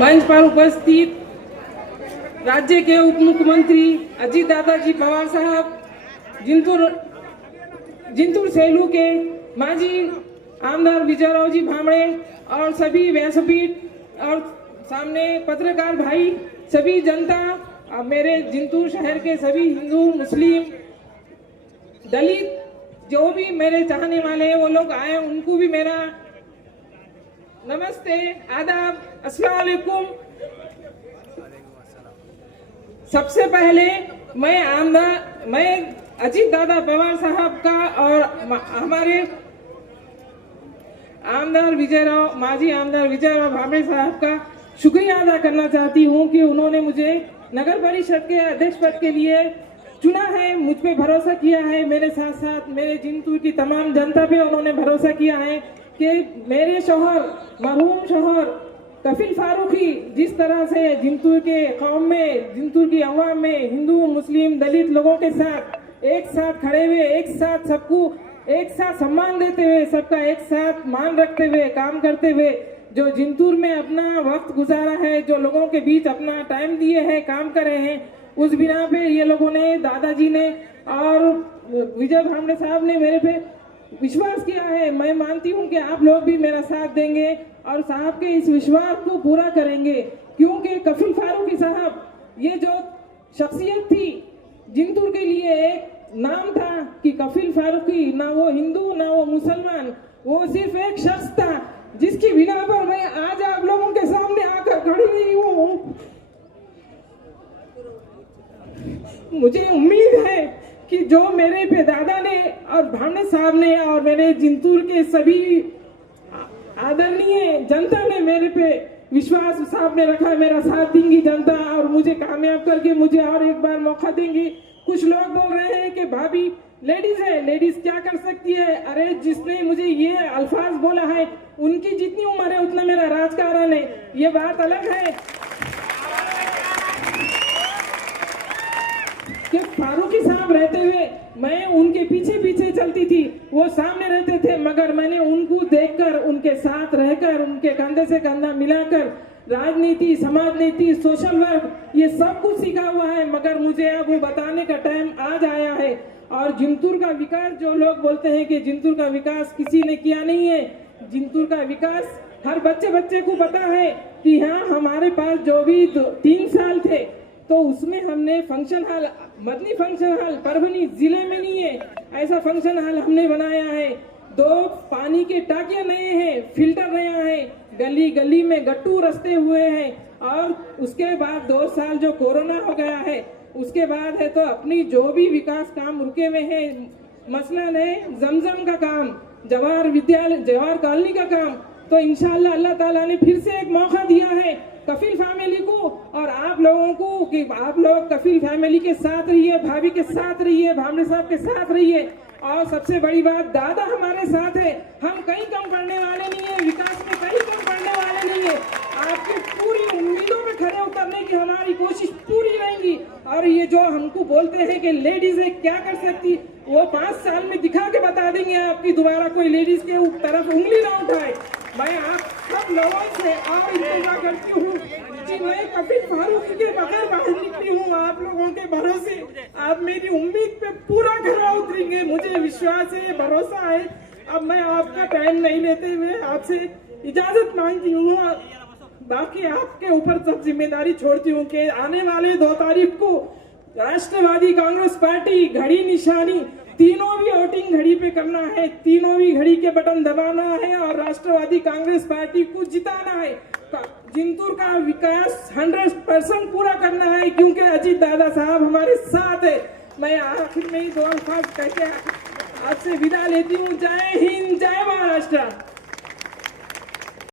मंच पर उपस्थित राज्य के उप मुख्यमंत्री अजीत दादाजी पवार साहब, जिंतूर सेलू के माजी आमदार विजयराव जी भामड़े और सभी व्यासपीठ और सामने पत्रकार भाई, सभी जनता, मेरे जिंतूर शहर के सभी हिंदू मुस्लिम दलित जो भी मेरे चाहने वाले हैं वो लोग आए, उनको भी मेरा नमस्ते, आदाब, अस्सलाम वालेकुम। सबसे पहले मैं अजीत दादा पवार साहब का और हमारे माजी आमदार विजयराव भामड़े साहब का शुक्रिया अदा करना चाहती हूँ कि उन्होंने मुझे नगर परिषद के अध्यक्ष पद के लिए चुना है, मुझ पे भरोसा किया है। मेरे साथ साथ मेरे जिंतूर की तमाम जनता पे उन्होंने भरोसा किया है कि मेरे शौहर, मरहूम शौहर कफील फारूकी जिस तरह से जिंतूर के कौम में, जिंतूर की अवाम में हिंदू मुस्लिम दलित लोगों के साथ एक साथ खड़े हुए, एक साथ सबको एक साथ सम्मान देते हुए, सबका एक साथ मान रखते हुए, काम करते हुए जो जिंतूर में अपना वक्त गुजारा है, जो लोगों के बीच अपना टाइम दिए है, काम कर रहे हैं, उस बिना पे ये लोगों ने, दादाजी ने और विजय भामड़े साहब ने मेरे पे विश्वास किया है। मैं मानती हूँ कि आप लोग भी मेरा साथ देंगे और साहब के इस विश्वास को पूरा करेंगे, क्योंकि कफील फारूकी साहब ये जो शख्सियत थी, जिंतूर के लिए एक नाम था कि कफील फारूकी, ना वो हिंदू ना वो मुसलमान, वो सिर्फ एक शख्स था जिसकी बिना पर मैं आज आप लोगों के सामने आकर खड़ी हुई हूँ। मुझे उम्मीद है कि जो मेरे पे दादा ने और भामड़े साहब ने और मेरे जिंतूर के सभी आदरणीय जनता ने मेरे पे विश्वास साहब ने रखा, मेरा साथ देंगी जनता और मुझे कामयाब करके मुझे और एक बार मौका देंगी। कुछ लोग बोल रहे हैं कि भाभी लेडीज है, लेडीज क्या कर सकती है। अरे जिसने मुझे ये अल्फाज बोला है उनकी जितनी उम्र है उतना मेरा राजकारण है, ये बात अलग है कि फारूकी साहब रहते हुए मैं उनके पीछे पीछे चलती थी, वो सामने रहते थे, मगर मैंने उनको देखकर, उनके साथ रहकर, उनके कंधे से कंधा मिलाकर राजनीति, समाज नीति, सोशल वर्क ये सब कुछ सीखा हुआ है। मगर मुझे अब वो बताने का टाइम आज आया है। और जिंतूर का विकास, जो लोग बोलते हैं कि जिंतूर का विकास किसी ने किया नहीं है, जिंतूर का विकास हर बच्चे को पता है कि हाँ, हमारे पास जो भी 3 साल थे तो उसमें हमने function hall, Madani function hall Parbhani जिले में नहीं है, ऐसा फंक्शन हॉल हमने बनाया है। 2 पानी के टाकियां नए हैं, फिल्टर नया है, गली गली में गट्टू रस्ते हुए हैं। और उसके बाद 2 साल जो कोरोना हो गया है उसके बाद है तो अपनी जो भी विकास काम रुके हुए हैं, मसलन है जमजम का काम, जवाहर विद्यालय, जवाहर कॉलोनी का काम, तो इंशाअल्लाह अल्लाह ताला ने फिर से एक मौका दिया है कफील फैमिली को और आप लोगों को कि आप लोग कफील फैमिली के साथ रहिए, भाभी के साथ रहिए, भामड़े साहब के साथ रहिए। और सबसे बड़ी बात, दादा हमारे साथ है, हम कहीं कम पड़ने वाले नहीं है, विकास में कहीं कम पड़ने वाले नहीं है। आपकी पूरी उम्मीदों पे खड़े उतरने की हमारी कोशिश पूरी रहेगी। और ये जो हमको बोलते हैं कि लेडीज है क्या कर सकती, वो 5 साल में दिखा के बता देंगे आपकी, दोबारा कोई लेडीज के तरफ उंगली ना उठाए। मैं आप सब लोगों से और इंतजार करती हूँ कि मैं कफील फारूकी के बगैर बाहर निकली हूँ। आप लोगों के भरोसे, आप मेरी उम्मीद पे पूरा खरा उतरेंगे, मुझे विश्वास है, भरोसा है। अब मैं आपका टाइम नहीं लेते हुए आपसे इजाजत मांगती हूँ, बाकी आपके ऊपर सब जिम्मेदारी छोड़ती हूँ कि आने वाले 2 तारीख को राष्ट्रवादी कांग्रेस पार्टी घड़ी निशानी तीनों भी वोटिंग घड़ी पे करना है, तीनों भी घड़ी के बटन दबाना है और राष्ट्रवादी कांग्रेस पार्टी को जिताना है। जिंतूर का विकास 100% पूरा करना है, क्योंकि अजीत दादा साहब हमारे साथ है। मैं आखिर में ही 2 अल्फाज कहकर आपसे विदा लेती हूँ। जय हिंद, जय महाराष्ट्र।